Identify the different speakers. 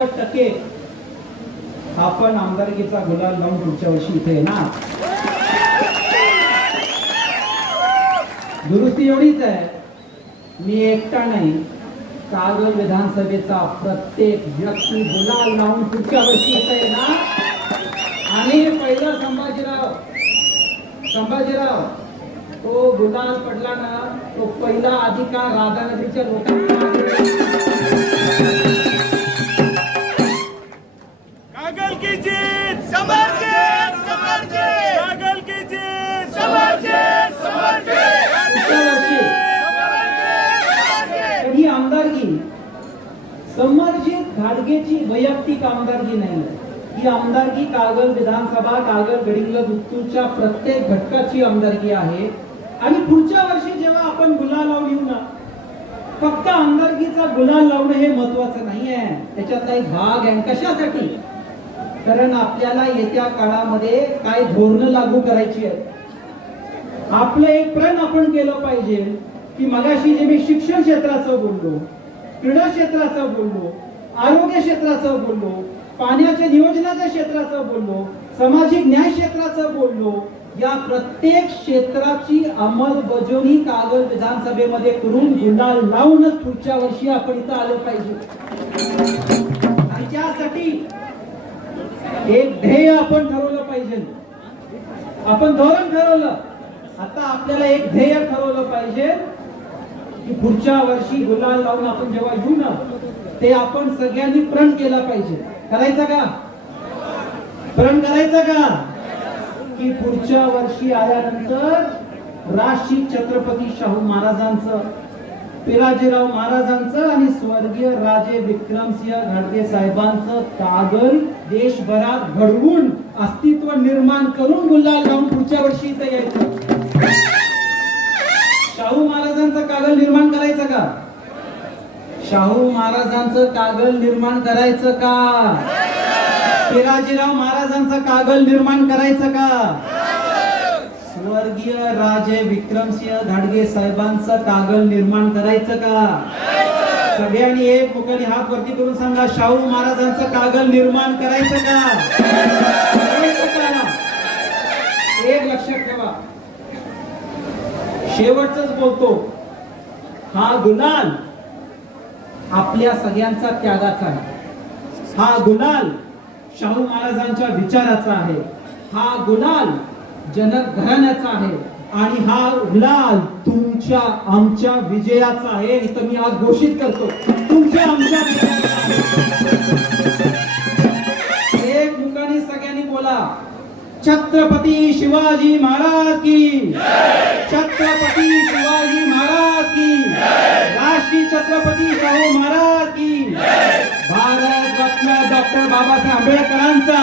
Speaker 1: टक्के. आपण आमदारकीचा गुलाल लावून पुढच्या वर्षी इथे ना दुरुस्ती एवढीच आहे. मी एकटा नाही. कागल विधानसभेचा प्रत्येक व्यक्ती गुलाल लावून पुढच्या वर्षी इथे ना आणि पहिला संभाजीराव संभाजीराव तो गुलाल पडला ना तो पहिला अधिकार राधानगरीच्या लोकांना
Speaker 2: की जीत!
Speaker 3: समर्जित समर्जित
Speaker 2: कागल की! जीत!
Speaker 3: समर्जित समर्जित
Speaker 1: पुढच्या वर्षी तर ही आमदारकी समर्जित घाडगेची वैयक्तिक आमदारकी नाही. ही आमदारकी कागल विधानसभा कागल गडिंगल उत्तूरच्या प्रत्येक घटकाची आमदारकी आहे. आणि पुढच्या वर्षी जेव्हा आपण गुलाल लावून येऊ ना फक्त आमदारकीचा गुलाल लावणं हे महत्वाचं नाही आहे त्याच्यातला एक भाग आहे. कशासाठी? कारण आपल्याला येत्या काळामध्ये काय धोरणं लागू करायची आहेत? आपलं एक प्रण आपण केलं पाहिजे की मगाशी जे मी शिक्षण क्षेत्राचं बोललो क्रीडा क्षेत्राचं बोललो आरोग्य क्षेत्राचं बोललो पाण्याच्या नियोजनाच्या क्षेत्राचं बोललो सामाजिक न्याय क्षेत्राचं बोललो या प्रत्येक क्षेत्राची अंमलबजावणी कागद विधानसभेमध्ये करून गुंडाळ लावूनच पुढच्या वर्षी आपण इथं आलो पाहिजे. आणि त्यासाठी एक ध्येय आपण ठरवलं पाहिजे. आपण धोरण ठरवलं. आता आपल्याला एक ध्येय ठरवलं पाहिजे की पुढच्या वर्षी गुलाल लावून आपण जेव्हा येऊ ना ते आपण सगळ्यांनी प्रण केला पाहिजे. करायचा का? प्रण करायचा का? की पुढच्या वर्षी आल्यानंतर राशी छत्रपती शाहू महाराजांचं पिराजीराव महाराजांचं आणि स्वर्गीय राजे विक्रमसिंह घाडगे साहेबांचं कागल देशभरात घडवून अस्तित्व निर्माण करून गुलाल लावून पुढच्या वर्षी इथं यायचं. शाहू महाराजांचं कागल निर्माण करायचं का? शाहू महाराजांचं कागल निर्माण करायचं का? पिराजीराव महाराजांचं कागल निर्माण करायचं का? स्वर्गीय राजे विक्रमसिंह धाडगे साहेबांचं कागल निर्माण करायचं का? सगळ्यांनी एक मुखाने हात वरती करून सांगा शाहू महाराजांचं कागल निर्माण करायचं का? एक लक्षात ठेवा. शेवटच बोलतो हा गुलाल आपल्या सगळ्यांचा त्यागाचा आहे. हा गुलाल शाहू महाराजांच्या विचाराचा आहे. हा गुलाल जनक घराण्याचा आहे. आणि हा गुलाल तुमच्या आमच्या विजयाचा आहे. इथं मी आज घोषित करतो. तुमच्या आमच्या एक मुखाने सगळ्यांनी बोला. छत्रपती शिवाजी महाराज की. छत्रपती शिवाजी महाराज की. राष्ट्रीय छत्रपती शाहू महाराज की. भारत रत्न डॉक्टर बाबासाहेब आंबेडकरांचा.